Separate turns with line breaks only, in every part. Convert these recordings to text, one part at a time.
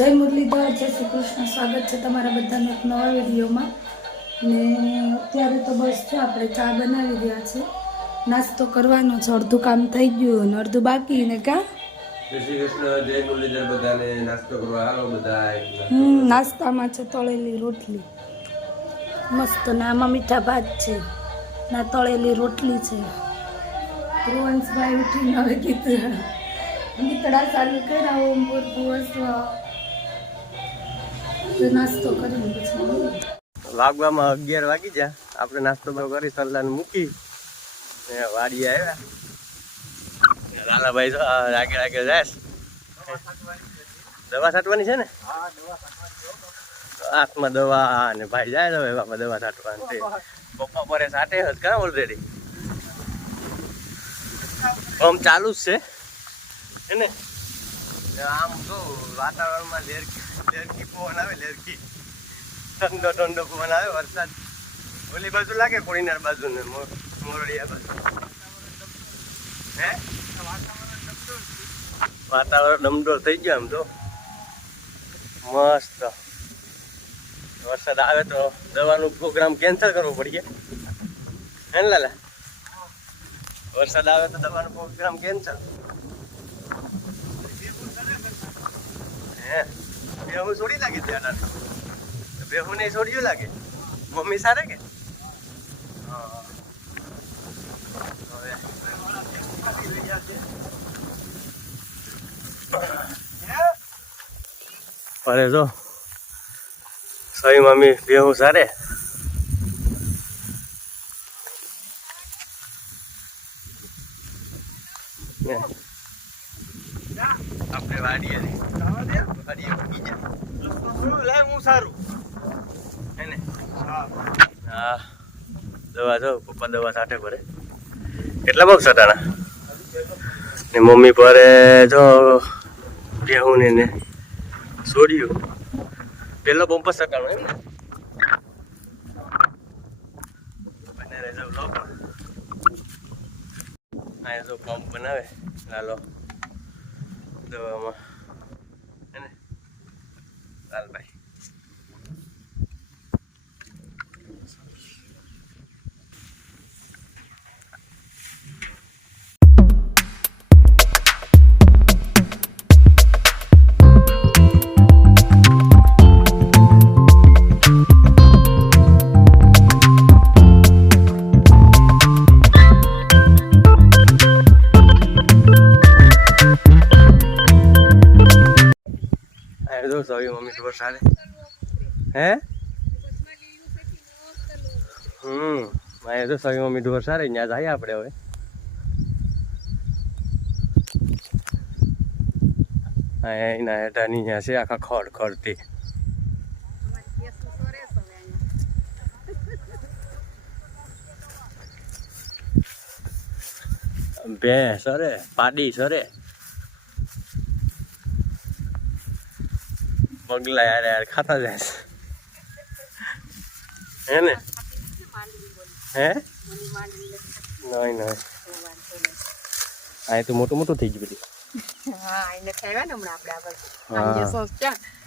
જય મુરલીધર જય શ્રી કૃષ્ણ. સ્વાગત છે તમારા બધાનો એક નવા વિડીયોમાં. ને અત્યારે તો બસ છે આપણે ચા બનાવી રહ્યા છે નાસ્તો કરવાનો છે અડધું કામ થઈ ગયું ને અડધું બાકી ને કા?
જય શ્રી કૃષ્ણ જય મુરલીધર બધાને. નાસ્તો કરવા હાલો બધા
હમ નાસ્તામાં છે તળેલી રોટલી. મસ્ત ને આમાં મીઠા ભાત છે. ના તળેલી રોટલી છે. ધ્રુવંશભાઈ ઉઠીને હવે ગીત ગીતડા ચાલુ કર્યા ઓમ ભૂર્ભુવ સ્વ તો
વાગવામાં અગિયાર વાગી જા આપણે નાસ્તો કરી સલ્લાને મૂકી ને વાડીએ આવ્યા. લાલાભાઈ તો રાગે આગળ જાય દવા છાંટવાની છે ને? હાથમાં દવા અને ભાઈ જાય હવે બાપા દવા છાંટવાની પપ્પા પરે સાટે જ કા ઓલરેડી આમ ચાલુ જ છે. ને? આમ તો વાતાવરણમાં લેરકી લેરકી પવન આવે લેરકી ઠંડો ઠંડો પવન આવે, વરસાદ. ઓલી બાજુ લાગે કોડીનાર બાજુ ને મોર- મોરડિયા બાજુ. હે? વાતાવરણ ડમડોળ થઈ ગયો આમ તો મસ્ત. વરસાદ આવે તો દવાનો પ્રોગ્રામ કેન્સલ કરવો પડીએ. હે લાલા? વરસાદ આવે તો દવાનો પ્રોગ્રામ કેન્સલ. હે? બેહુ છોડી લાગે ત્યાં બેહુ ને છોડ્યું લાગે. મમ્મી સારે કે? હા. અરે જો સહી મમ્મી બેહુ સારે. આપણે વાડીએ વાડીએ? મૂકી જા હું સારું. હે ને? હા. દવા જો પપ્પા દવા સાથે ભરે. કેટલા બગ સટાણા ને મમ્મી પરે જો રેહું ને ને છોડ્યું પેલો બમ્પર સટાણો એમ ને? બને રહેજો બ્લોક આ જો પંપ બનાવે. લાલો. દવામાં. અને ને? લાલભાઈ જો સોરી મમ્મી ખબર સારે. હે? હમ. મારે તો સવી મમ્મી ઢોર સારે. ત્યાં જાય આપણે હવે. આ એના હેઠાની ત્યાં છે આખા ખડ ખડતી બે સરે પાડી સરે પગલા યાર યાર ખાતા જાય હે ને? હે? નહીં નહીં. આ તો મોટું મોટું થઈ ગયું બધું.
હા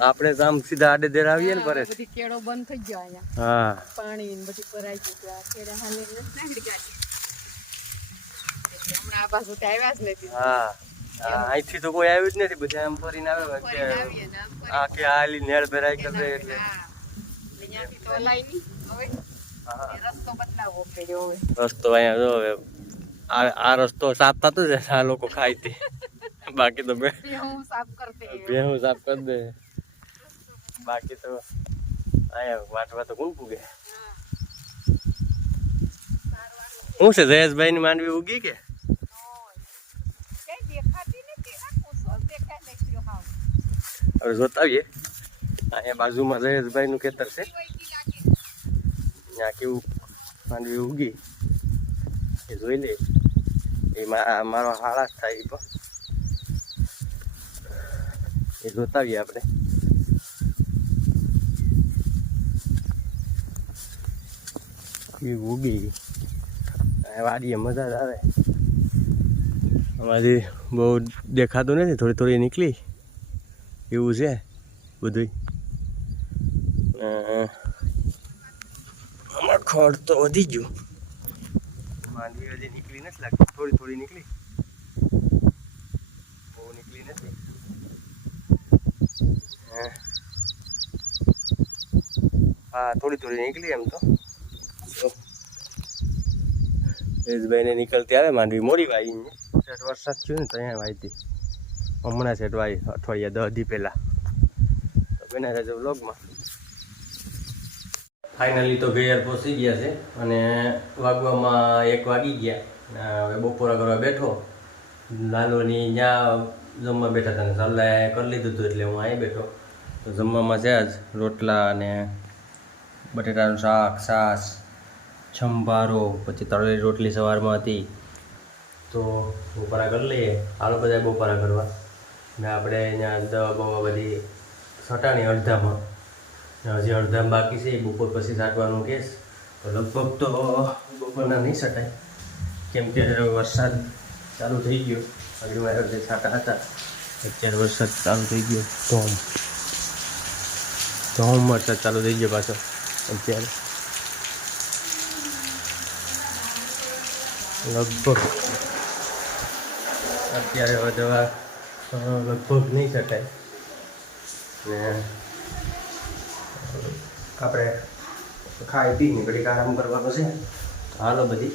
આપણે
હા. આમ સીધા આડે દેર આવીએ ને પરે
બધી કેળો બંધ થઈ ગયો અહીંયા.
હા.
પાણી ને બધું ભરાઈ ગયું કેળા હાલે ને ગયા હમણાં આ બાજુ આવ્યા જ નથી.
હા. અહીંથી તો કોઈ આવ્યું જ નથી. બધા આમ ફરીને આવે કે
ફરીને આવીએ ને આમ ફરીને
આ કે હાલી નેળ ભરાઈ કરે એટલે.
રસ્તો
અહીંયા જો હવે આ આ રસ્તો સાફ થતો છે આ લોકો ખાય તે. બાકી તો બે ભેહું સાફ કરી દે. બાકી તો અહીંયા વાટવા તો કોણ પૂગે શું છે જયેશભાઈ ની માંડવી ઉગી કે
કઈ દેખાતી નથી આખું સોસ દેખાય નીકળ્યો હાવ
હવે જોતા આવીએ અહીંયા બાજુમાં જયેશભાઈનું ખેતર છે. ત્યાં કેવું માંડવી ઉગી. એ જોઈ લે. એ મારો હાળા જ થાય પણ. એ જોતા આવીએ આપણે. એ ઉગી. વાડીએ મજા જ આવે. અમારી બહુ દેખાતું નથી, થોડી થોડી નીકળી. એવું છે બધું આમાં ખોડ તો વધી ગયું. માંડવી હજી નીકળી નથી લાગતી. થોડી થોડી નીકળી. બહુ નીકળી નથી. હા. હા થોડી થોડી નીકળી એમ તો. યશભાઈને નીકળતી આવે માંડવી મોડી વાઈ સેટ વરસાદ થયો ને તો અહીંયા વાઈ હતી હમણાં છે વાઈ અઠવાડિયા દસ પહેલાં. તો બના રહેજો બ્લોગમાં ફાઇનલી તો ઘેર પહોંચી ગયા છે અને વાગવામાં એક વાગી ગયા. હવે બપોરા કરવા બેઠો. લાલોની ત્યાં જમવા બેઠા હતા ને સલાહ કરી લીધું હતું એટલે હું અહીં બેઠો. તો જમવામાં છે જ રોટલા અને બટેટાનું શાક, છાશ છંભારો પછી તળેલી રોટલી સવારમાં હતી. તો બપોરા કરી લઈએ. હાલો બધા બપોરા કરવા ને આપણે અહીંયા દવા બવા બધી સટાણી અડધામાં. હજી અડધામાં બાકી છે, એ બપોર પછી સાટવાનું કેસ. તો લગભગ તો બપોરના નહીં સટાય. કેમ કે વરસાદ ચાલુ થઈ ગયો. આગળ વાર જે છાંટા હતા, અત્યારે વરસાદ ચાલુ થઈ ગયો. ધોમ ધોમ વરસાદ ચાલુ થઈ ગયો પાછો અત્યારે. લગભગ અત્યારે દવા લગભગ નહીં શકાય. ને આપણે ખાઈ પીને ઘડીક આરામ કરવાનો છે. હાલો બધી,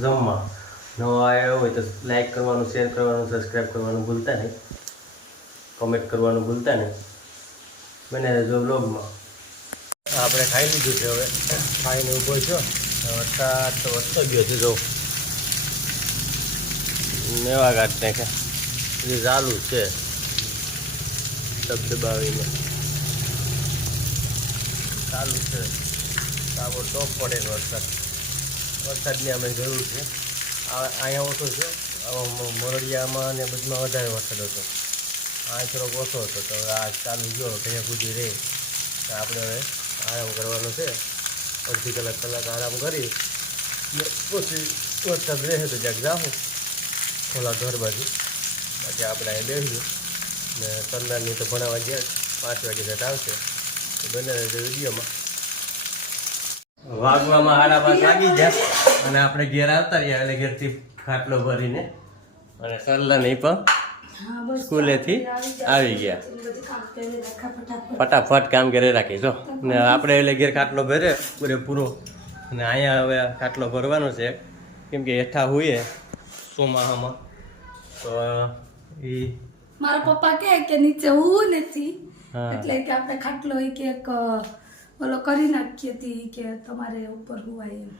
જમવા. નવા આવ્યો હોય તો લાઈક કરવાનું શેર કરવાનું સબસ્ક્રાઈબ કરવાનું ભૂલતા નહીં. કોમેન્ટ કરવાનું ભૂલતા નહીં. બને રહેજો બ્લોગમાં આપણે ખાઈ લીધું છે હવે. ખાઈને ઊભો છો વરસાદ તો વધતો ગયો છે, જો. મેવા કાઢ નાખે હજી ચાલુ જ છે દબદબાવીને ચાલુ છે. સાબો ટોપ પડે વરસાદ. વરસાદની અમે જરૂર છે. અહીંયા ઓછો છે. આવા મોરડિયામાં ને બધમાં વધારે વરસાદ હતો. આ થોડોક ઓછો હતો. તો આ ચાલુ ગયો. ત્યાં સુધી રહે. આપણે હવે આરામ કરવાનો છે. અડધી કલાક કલાક આરામ કરી. ને પછી વરસાદ રહે તો જ્યાંક જાઉં ખોલા ઘર બાજુ. પછી આપણે અહીં બેસીએ ને સરદારની તો ભણાવવા ગયા પાંચ વાગે સેટ આવશે. તો બને રહેજો વિડીયોમાં. વાગવામાં હાડા પાસ લાગી ગયા. અને આપણે ઘેર આવતા રહ્યા. એટલે ઘેરથી ખાટલો ભરીને. અને સરલા નહીં પણ સ્કૂલેથી આવી ગયા.
ફટાફટ.
ફટાફટ કામ ઘરે રાખી. જો ને આપણે એટલે ઘેર ખાટલો ભરે પૂરેપૂરો અને અહીંયા હવે ખાટલો ભરવાનો છે. કેમ કે હેઠા હોઈએ ચોમાહામાં તો એ.
મારા પપ્પા કહે કે નીચે હું. નથી એટલે કે આપણે ખાટલો એ કે એક ઓલો કરી નાખીએ હતી કે તમારે ઉપર હુવાય એમ.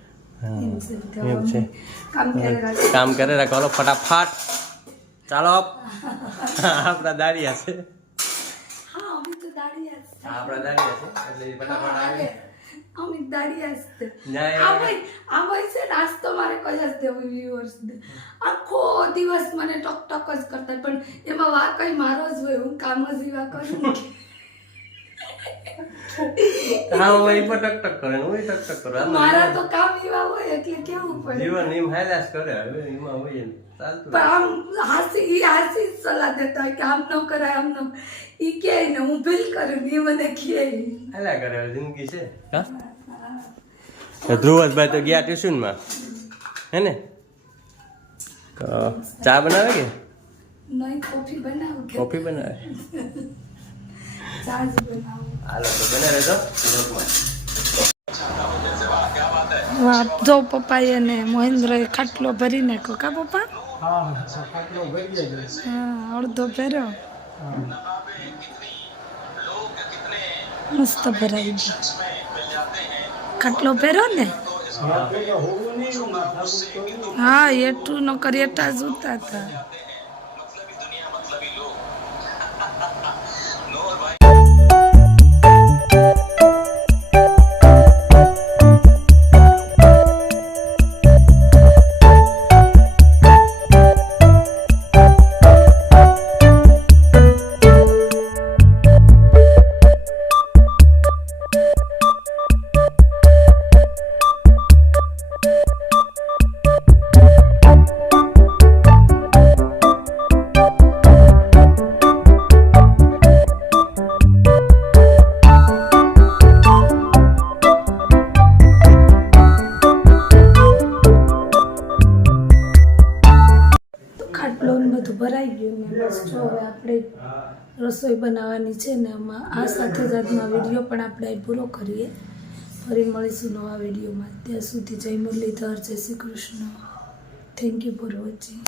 કામ કરી
રાખો. ઓલો ફટાફટ. ચાલો આપણા દાડિયા છે.
હા.
આપણા દાડિયા છે. એટલે ફટાફટ આવે
અમે
দাঁড়িয়ে
আসতে আমি আমি છે નાસ્તો મારે કઈ જ દેવું ને. આખો દિવસ મને ટક ટોક જ કરતા પણ એમાં વા કઈ મારો જ હોય હું કામ જ એવા કરું ને કે
હા હું પણ ટક ટક કરે ને હું ઈ ટક ટક કરું
મારા તો કામ એવા હોય એટલે કેવું પડે?
જીવન એમ હાલ્યા કરે હવે એમાં હોય ચાલતું
આમ હાસી ઈ હાસી સલાહ દેતા હોય કે આમ ન કરાય આમ ન ઈ કે ને હું ભીલ કરું એ મને કહે
હાલ્યા કરે હવે જિંદગી છે. હા? ધ્રુવસભાઈ તો ગયા ટ્યુશનમાં. હે ને? ચા બનાવે કે?
નહીં કોફી બનાવે
કોફી બનાવું. હાલો તો બને રહેજો બ્લોગમાં.
પપ્પાએ ને મહેન્દ્રએ ખાટલો ભરી નાખ્યો. કા પપ્પા? હા, અડધો ભર્યો. મસ્ત ભરાઈ ગયો. ખાટલો પહેરો ને? હા એટલું ન કરી એટલા જ હતા ભરાઈ ગયું ને બસ જો હવે આપણે રસોઈ બનાવવાની છે ને આમાં આ સાથે જ આજનો વીડિયો પણ આપણે પૂરો કરીએ. ફરી મળીશું નવા વિડીયોમાં. ત્યાં સુધી જય મુરલીધર, જય Shri Krishna. Thank you for watching